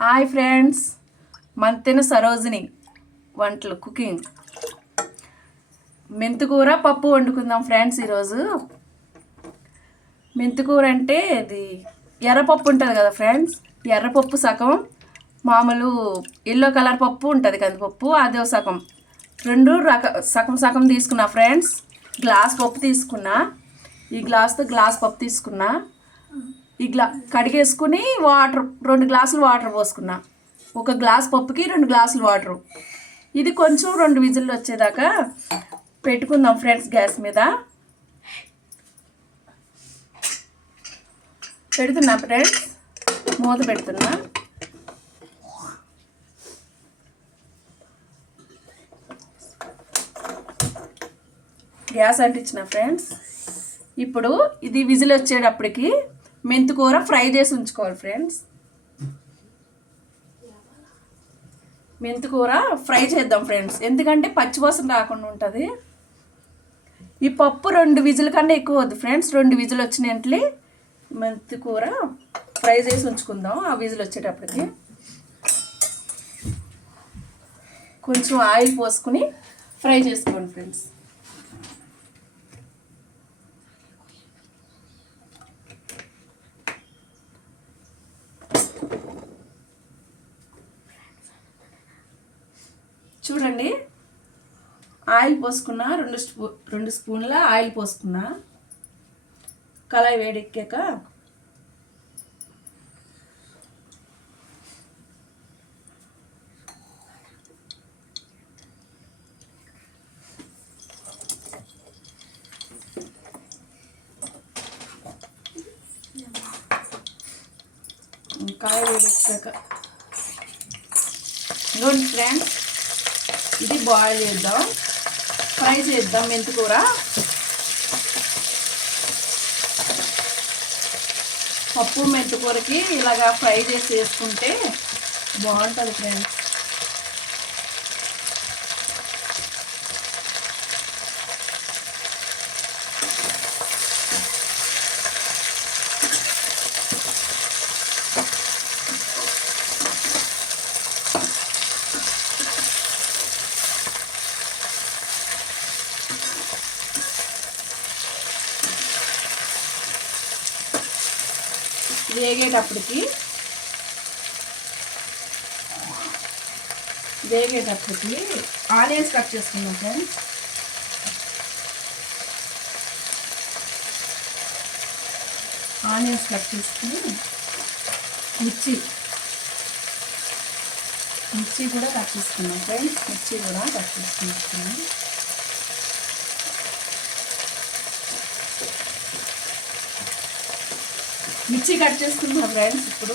Hi friends, Manthena Sarojini వంటలు cooking. మెంతికూర పప్పు వండుకుందాం ఫ్రెండ్స్. ఈరోజు మెంతికూర అంటే ఇది ఎర్రపప్పు ఉంటుంది కదా ఫ్రెండ్స్, ఎర్రపప్పు సగం, మామూలు ఎల్లో కలర్ పప్పు ఉంటుంది కందిపప్పు, అదే సగం, రెండు సగం సగం తీసుకున్నా ఫ్రెండ్స్. గ్లాస్ పప్పు తీసుకున్నా, ఈ గ్లాస్తో గ్లాస్ పప్పు తీసుకున్నా. ఈ కడిగేసుకుని వాటర్ 2 గ్లాసులు వాటర్ పోసుకున్నా. ఒక గ్లాస్ పప్పుకి 2 గ్లాసులు వాటరు. ఇది కొంచెం 2 విజిల్లు వచ్చేదాకా పెట్టుకుందాం ఫ్రెండ్స్. గ్యాస్ మీద పెడుతున్నా ఫ్రెండ్స్, మూత పెడుతున్నా. గ్యాస్ అంటించిన ఫ్రెండ్స్. ఇప్పుడు ఇది విజిల్ వచ్చేటప్పటికి మెంతికూర ఫ్రై చేసి ఉంచుకోవాలి ఫ్రెండ్స్. మెంతికూర ఫ్రై చేద్దాం ఫ్రెండ్స్, ఎందుకంటే పచ్చివాసన రాకుండా ఉంటుంది. ఈ పప్పు 2 విజిల్ కన్నా ఎక్కువ వద్దు ఫ్రెండ్స్. 2 విజిల్ వచ్చినట్లు మెంతికూర ఫ్రై చేసి ఉంచుకుందాం. ఆ విజిల్ వచ్చేటప్పటికి కొంచెం ఆయిల్ పోసుకుని ఫ్రై చేసుకోండి ఫ్రెండ్స్. చూడండి, ఆయిల్ పోసుకున్నా, 2 స్పూన్ల ఆయిల్ పోసుకున్నా. కళాయి వేడెక్కాక ఇదిగోండి ఫ్రెండ్స్, ఇది బాయిల్ చేద్దాం, ఫ్రై చేద్దాం మెంతికూర. పప్పు మెంతికూరకి ఇలాగా ఫ్రై చేసి వేసుకుంటే బాగుంటుంది ఫ్రెండ్స్. వేగేటప్పటికి ఆనియన్స్ కట్ చేసుకుందాం ఫ్రెండ్స్. ఆనియన్స్ కట్ చేసుకుని మిర్చి కూడా కట్ చేసుకున్నాం ఫ్రెండ్స్. మిర్చి కూడా కట్ చేసుకుంటున్నాం. మిర్చి కట్ చేసుకుంటున్నాం ఫ్రెండ్స్. ఇప్పుడు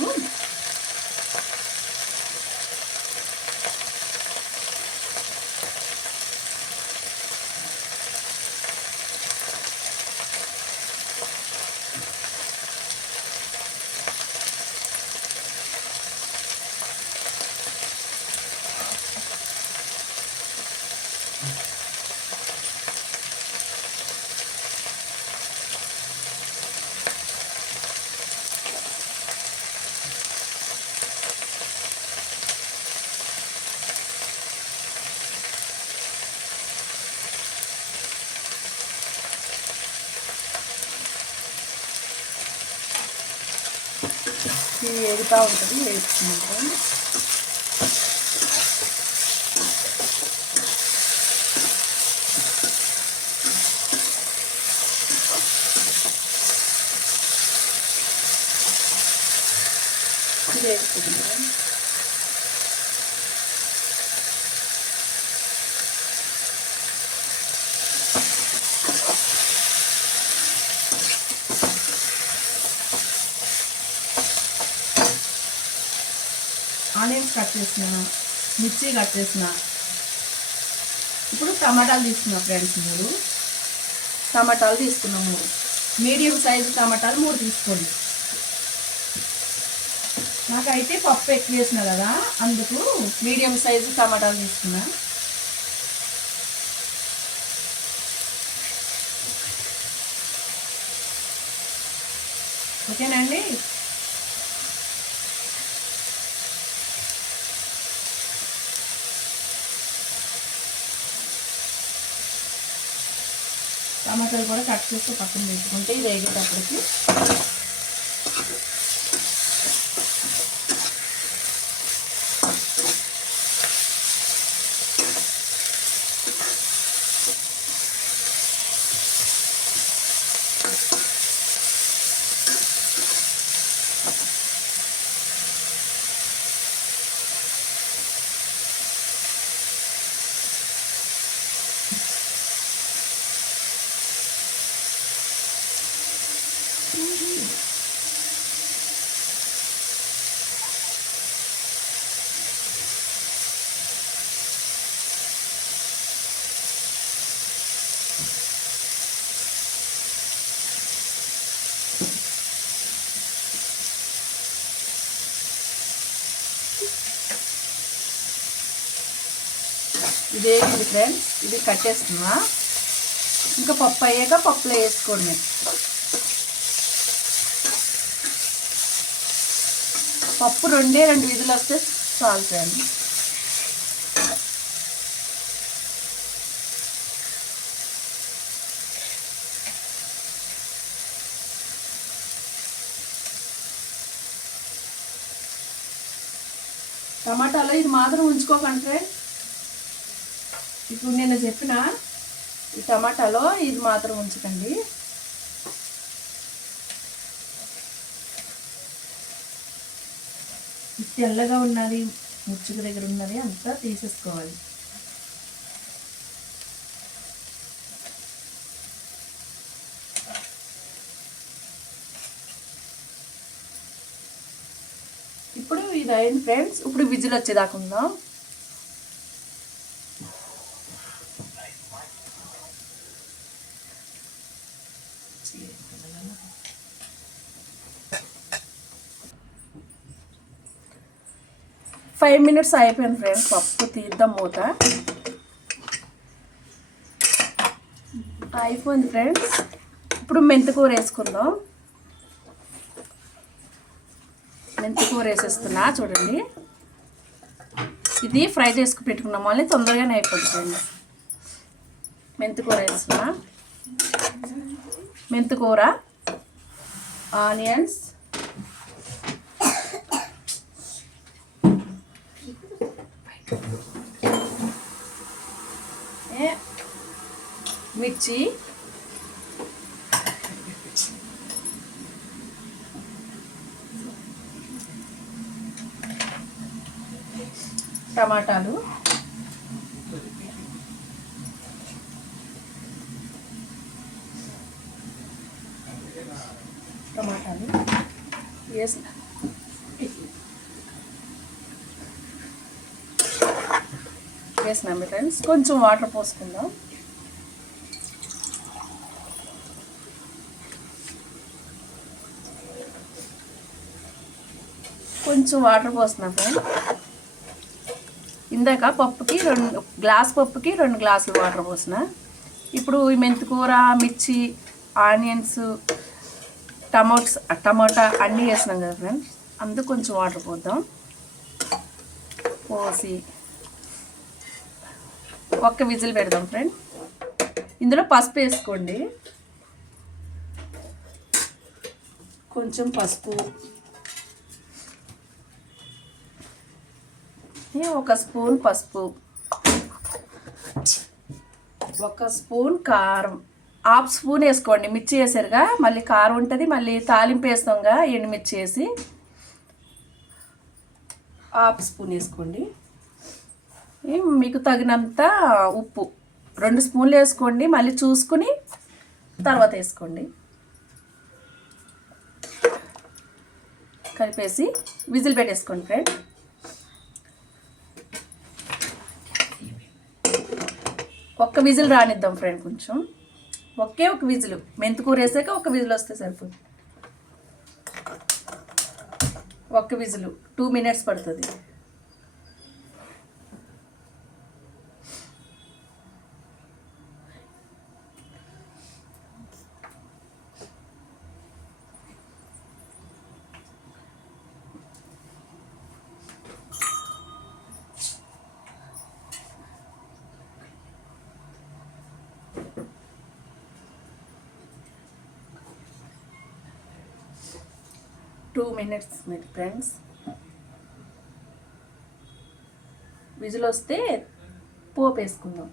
వేగుతూ ఉంటుంది, వేసుకుంటాం. వేసుకుంటాం. ఆనియన్స్ కట్ చేసిన, మిర్చి కట్ చేసిన. ఇప్పుడు టమాటాలు తీసుకున్నా ఫ్రెండ్స్. 3 టమాటాలు తీసుకున్నాము. మీడియం సైజు టమాటాలు 3 తీసుకోండి. నాకైతే పప్పు ఎక్కువ వేసిన కదా, అందుకు మీడియం సైజు టమాటాలు తీసుకున్నా. ఓకేనండి. టమాటాలు కూడా కట్ చేసి పక్కన పెట్టుకుంటే ఇది వేగేటప్పటికి ఇదేంటి ఫ్రెండ్స్, ఇది కట్టేస్తున్నా. ఇంకా పప్పు అయ్యాక పప్పులో వేసుకోండి. పప్పు 2 విధులు వస్తే చాలు ఫ్రెండ్స్. టమాటాలో ఇది మాత్రం ఉంచుకోకండి ఫ్రెండ్స్. ఇప్పుడు నేను చెప్పిన ఈ టమాటాలో ఇది మాత్రం ఉంచకండి. తెల్లగా ఉన్నది, ముచ్చుక దగ్గర ఉన్నది అంతా తీసేసుకోవాలి. ఇప్పుడు ఇది అయింది ఫ్రెండ్స్. ఇప్పుడు విజిల్ వచ్చేదాకా ఉందాం. ఫైవ్ మినిట్స్ అయిపోయింది ఫ్రెండ్స్. పప్పు తీద్దాం మూత. అయిపోయింది ఫ్రెండ్స్. ఇప్పుడు మెంతికూర వేసుకుందాం. మెంతికూర వేసేస్తున్నా చూడండి. ఇది ఫ్రై చేసుకు పెట్టుకున్నాం మళ్ళీ తొందరగానే అయిపోతుంది ఫ్రెండ్స్. మెంతికూర వేస్తున్నా. మెంతికూర, ఆనియన్స్, మిర్చి, టమాటాలు, వేసినాం ఫ్రెండ్స్. కొంచెం వాటర్ పోసుకుందాం. కొంచెం వాటర్ పోస్తున్నాం ఫ్రెండ్స్. ఇందాక పప్పుకి 2 గ్లాస్ పప్పుకి 2 గ్లాసులు వాటర్ పోసిన. ఇప్పుడు ఈ మెంతికూర, మిర్చి, ఆనియన్స్, టమాటా అన్నీ వేసినాం కదా ఫ్రెండ్స్. అందుకు కొంచెం వాటర్ పోద్దాం. పోసి ఒక్క విజిల్ పెడదాం ఫ్రెండ్. ఇందులో పసుపు వేసుకోండి. కొంచెం పసుపు, 1 స్పూన్ పసుపు, 1 స్పూన్ కారం, హాఫ్ స్పూన్ వేసుకోండి. మిర్చి వేసారుగా మళ్ళీ కారం ఉంటుంది, మళ్ళీ తాలింపు వేస్తాంగా ఎండుమిర్చి వేసి హాఫ్ స్పూన్ వేసుకోండి. మీకు తగినంత ఉప్పు 2 స్పూన్లు వేసుకోండి. మళ్ళీ చూసుకుని తర్వాత వేసుకోండి. కలిపేసి విజిల్ పెట్టేసుకోండి ఫ్రెండ్. ఒక్క విజిల్ రానిద్దాం ఫ్రెండ్. కొంచెం ఒక విజిల్, మెంతికూర వేసాక 1 విజిల్ వస్తే సరిపోతుంది. 1 విజిల్ 2 మినిట్స్ పడుతుంది. 2 minutes ఫ్రెండ్స్. విజిల్ వస్తే పోపు వేసుకుందాం.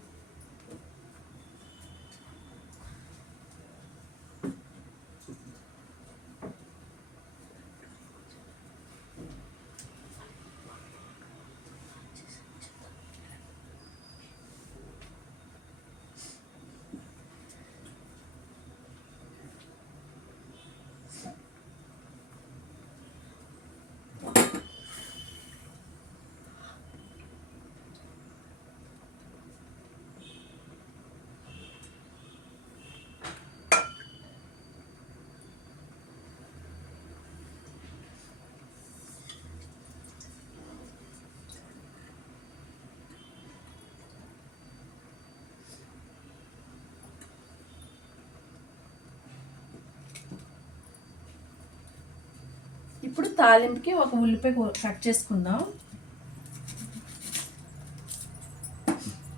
ఇప్పుడు తాలింపుకి ఒక ఉల్లిపాయ కట్ చేసుకుందాం.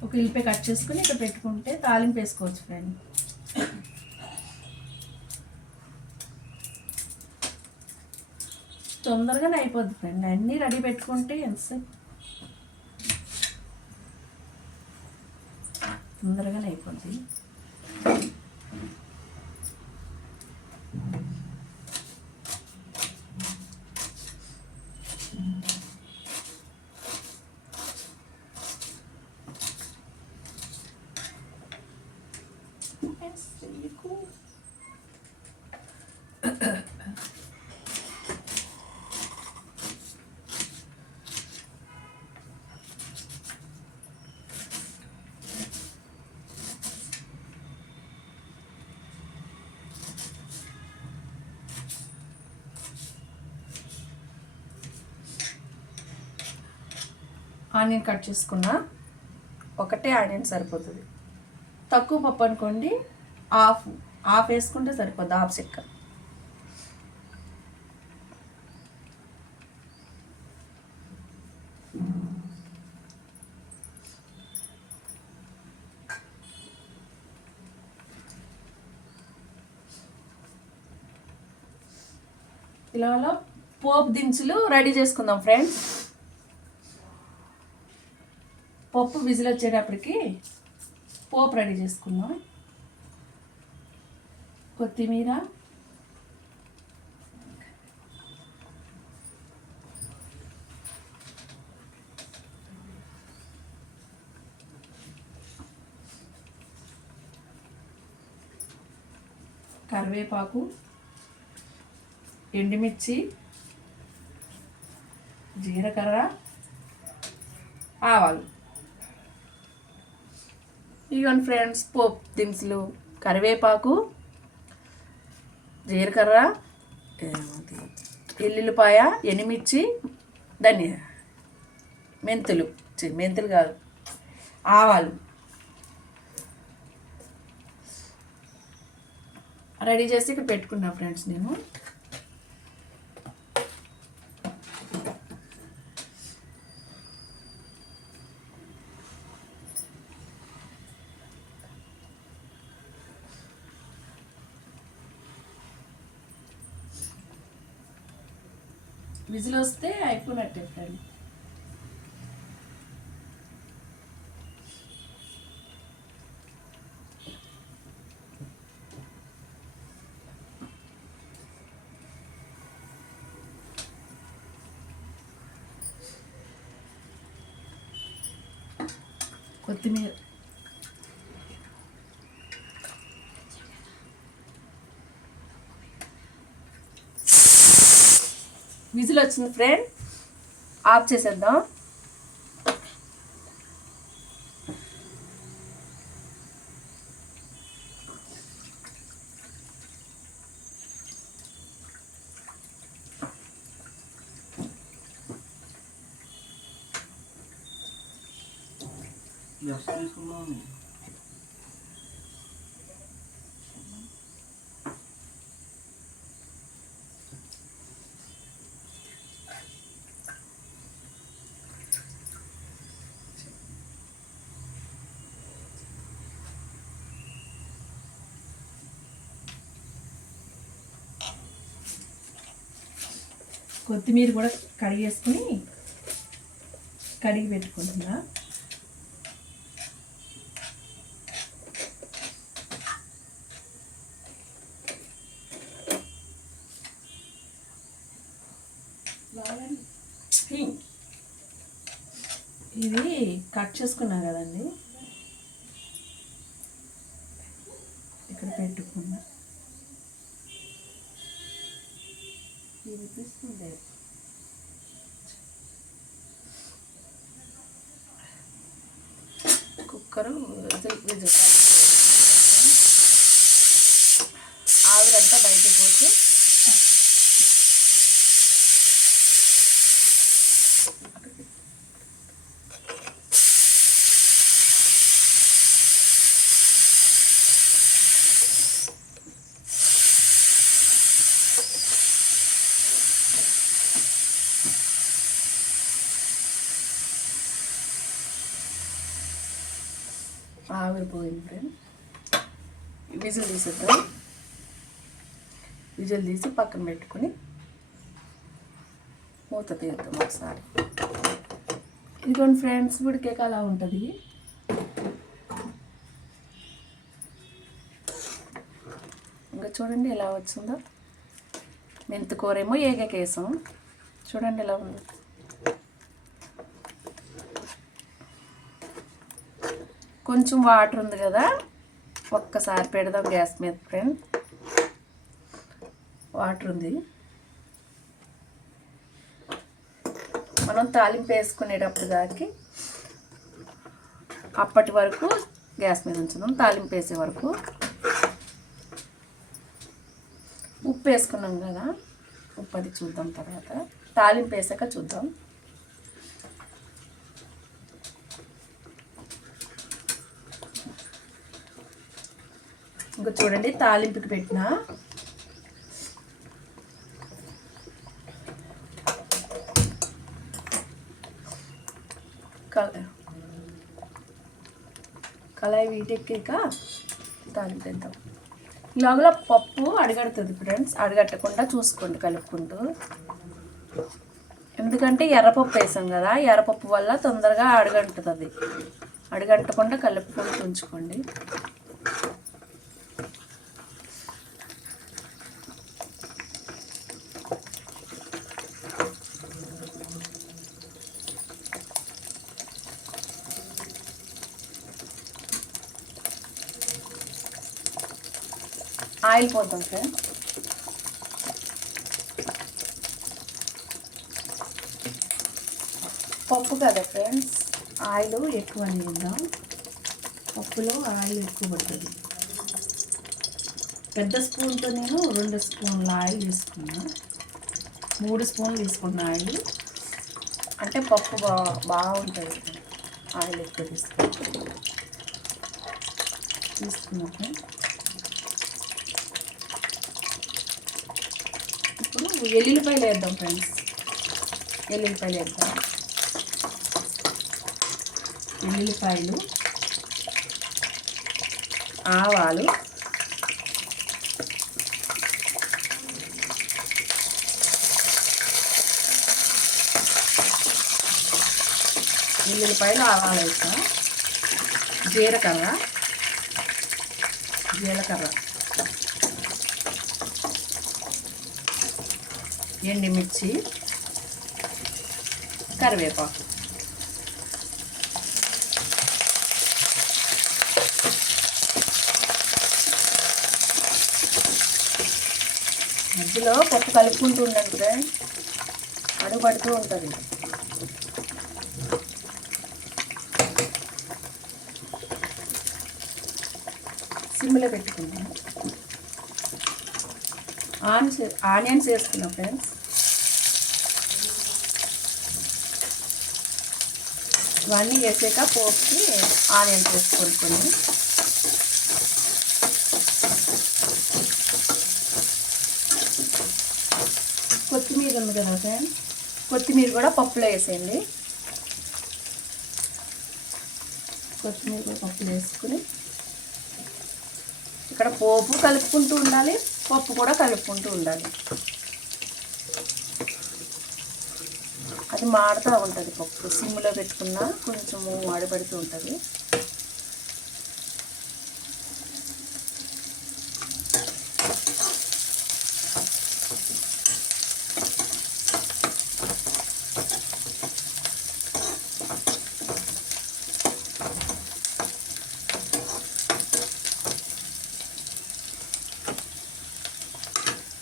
ఒక ఉల్లిపాయ కట్ చేసుకుని ఇక్కడ పెట్టుకుంటే తాలింపు వేసుకోవచ్చు ఫ్రెండ్. తొందరగానే అయిపోద్ది ఫ్రెండ్. అన్నీ రెడీ పెట్టుకుంటే ఎంతసేపు తొందరగానే అయిపోద్ది. It's really cool. Onion cut చేసుకున్నా. ఒకటే ఆనియన్ సరిపోతుంది. తక్కువ పప్పు అనుకోండి, హాఫ్ వేసుకుంటే సరిపోద్ది. హాఫ్ చెక్క. ఇలా పోపు దినుసులు రెడీ చేసుకుందాం ఫ్రెండ్స్. పప్పు విజిల్ వచ్చేటప్పటికి పోపు రెడీ చేసుకుందాం. కొత్తిమీర, కరివేపాకు, ఎండుమిర్చి, జీలకర్ర, ఆవాలు. ఇవన్నీ ఫ్రెండ్స్ పోపు దినుసులు. కరివేపాకు, జీలకర్ర, ఎల్లుల్లిపాయ, ఎండుమిర్చి, మెంతులు కాదు, ఆవాలు రెడీ చేసి ఇక్కడ పెట్టుకున్నా ఫ్రెండ్స్. నేను విజిల్ వస్తే అయిపోయినట్టే ఫ్రెండ్. కొత్తిమీర, విజిల్ వచ్చింది ఫ్రెండ్. ఆఫ్ చేసేద్దాం. కొత్తిమీర కూడా కడిగి పెట్టుకుంటున్నా. ఇది కట్ చేసుకున్నాం కదండి, ఇక్కడ పెట్టుకున్నా. కుక్కరు విజిల్ ఆవిరంతా బయటకు పోతే ఆవిరిపోయింది ఫ్రెండ్. విజిల్ తీసేద్దాం. విజిల్ తీసి పక్కన పెట్టుకొని మూత తీద్దాం ఒకసారి. ఇదిగోండి ఫ్రెండ్స్, ఉడికేక అలా ఉంటుంది. ఇంకా చూడండి ఎలా వచ్చిందో. మెంతికూరేమో ఏగకేసాం, చూడండి ఎలా ఉంది. కొంచెం వాటర్ ఉంది కదా, ఒక్కసారి పెడదాం గ్యాస్ మీద ఫ్రెండ్. వాటర్ ఉంది, మనం తాలింపు వేసుకునేటప్పుడు దానికి అప్పటి వరకు గ్యాస్ మీద ఉంచుదాం. తాలింపు వేసే వరకు ఉప్పు వేసుకున్నాం కదా, ఉప్పు అది చూద్దాం తర్వాత. తాలింపు వేసాక చూద్దాం. ఇంకా చూడండి, తాలింపుకి పెట్టిన కళాయి వీటెక్కాక తాలింపు వేద్దాం. ఇలాగలో పప్పు అడగడుతుంది ఫ్రెండ్స్, అడగట్టకుండా చూసుకోండి కలుపుకుంటూ. ఎందుకంటే ఎర్రపప్పు వేసాం కదా, ఎర్రపప్పు వల్ల తొందరగా అడగంటుంది. అడగట్టకుండా కలుపుకుంటూ ఉంచుకోండి. ఆయిల్ పోద్దాం ఫ్రెండ్. పప్పు కదా ఫ్రెండ్స్, ఆయిల్ ఎక్కువ వేద్దాం. పప్పులో ఆయిల్ ఎక్కువ పడుతుంది. పెద్ద స్పూన్తో నేను 2 స్పూన్ల ఆయిల్ తీసుకున్నా, 3 స్పూన్లు తీసుకున్న ఆయిల్. అంటే పప్పు బాగుంటుంది ఆయిల్ ఎక్కువ తీసుకున్నాక. ఇప్పుడు ఎల్లుల్లిపాయలు వేద్దాం ఫ్రెండ్స్. ఎల్లుల్లిపాయలు వేద్దాం. ఎల్లుల్లిపాయలు, ఆవాలు, ఎల్లుల్లిపాయలు, ఆవాలు వేస్తా. జీలకర్ర, ఎండుమిర్చి, కరివేపాకు. మధ్యలో పప్పు కలుపుకుంటూ ఉండండి ఫ్రెండ్స్, అడుగు పడుతూ ఉంటుంది. సిమ్లో పెట్టుకుందాం. ఆనియన్స్ వేసుకున్నాం ఫ్రెండ్స్. ఇవన్నీ వేసాక పోపుకి ఆనియన్స్ వేసుకొని కొత్తిమీర ఉంది కదా ఫ్రెండ్స్, కొత్తిమీర కూడా పప్పులో వేసేయండి. కొత్తిమీర కూడా పప్పులో వేసుకుని ఇక్కడ పోపు కలుపుకుంటూ ఉండాలి, పప్పు కూడా కలుపుకుంటూ ఉండాలి. అది మాడుతూ ఉంటుంది. పప్పు సిమ్లో పెట్టుకున్నా కొంచెము ఆడబడుతూ ఉంటుంది.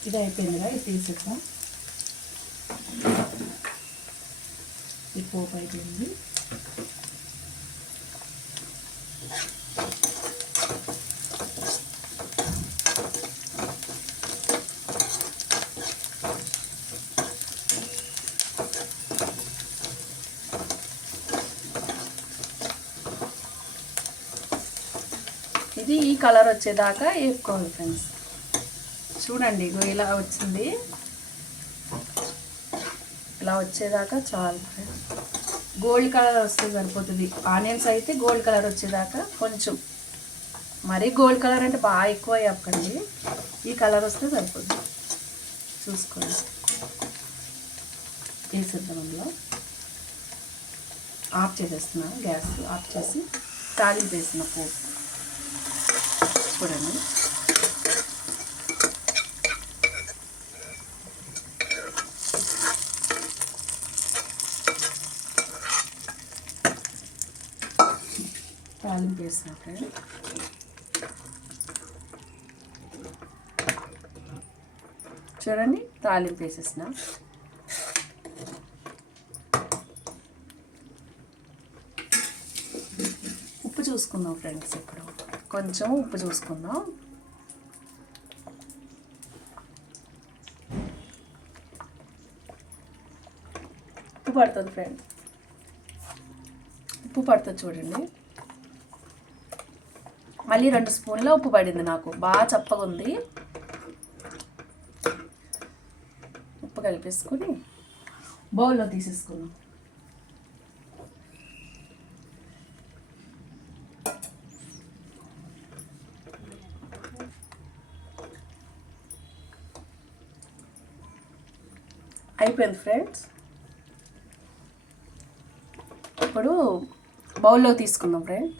ఇది అయిపోయిందిగా, ఇది తీసేద్దాం. ఈ పోపు అయిపోయింది. ఇది ఈ కలర్ వచ్చేదాకా వేపుకోవాలి ఫ్రెండ్స్. చూడండి ఇలా వచ్చింది. ఇలా వచ్చేదాకా చాలు ఫ్రెండ్స్. గోల్డ్ కలర్ వస్తే సరిపోతుంది. ఆనియన్స్ అయితే గోల్డ్ కలర్ వచ్చేదాకా కొంచెం, మరీ గోల్డ్ కలర్ అంటే బాగా ఎక్కువ వేపకండి. ఈ కలర్ వస్తే సరిపోతుంది. చూసుకోండి. వేసేద్దాం. అందులో ఆఫ్ చేసేస్తున్నా. గ్యాస్ ఆఫ్ చేసి తాలింపు వేసిన పోపు చూడండి. తాలింపు వేసిన ఫ్రెండ్. చూడండి తాలింపు వేసేసిన. ఉప్పు చూసుకుందాం ఫ్రెండ్స్. ఇప్పుడు కొంచెం ఉప్పు చూసుకుందాం. ఉప్పు పడుతుంది ఫ్రెండ్స్. ఉప్పు పడుతుంది చూడండి. మళ్ళీ 2 స్పూన్ల ఉప్పు పడింది. నాకు బాగా చప్పగా ఉంది. ఉప్పు కలిపేసుకొని బౌల్లో తీసేసుకున్నాం. అయిపోయింది ఫ్రెండ్స్. ఇప్పుడు బౌల్లో తీసుకుందాం ఫ్రెండ్స్.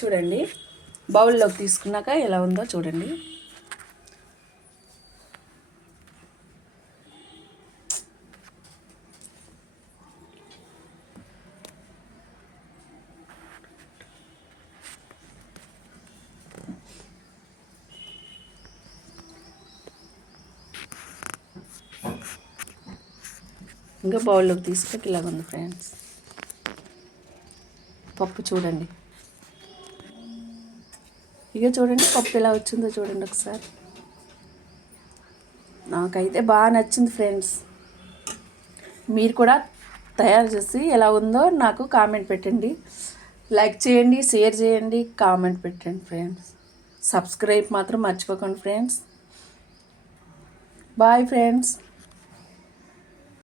చూడండి బౌల్లోకి తీసుకున్నాక ఎలా ఉందో చూడండి. ఇంకా బౌల్లోకి తీసుకుంటే ఇలాగ ఉంది ఫ్రెండ్స్. పప్పు చూడండి. ఇక చూడండి పప్పు ఎలా వచ్చిందో చూడండి ఒకసారి. నాకైతే బాగా నచ్చింది ఫ్రెండ్స్. మీరు కూడా తయారు చేసి ఎలా ఉందో నాకు కామెంట్ పెట్టండి. లైక్ చేయండి, షేర్ చేయండి, కామెంట్ పెట్టండి ఫ్రెండ్స్. సబ్స్క్రైబ్ మాత్రం మర్చిపోకండి ఫ్రెండ్స్. Bye friends.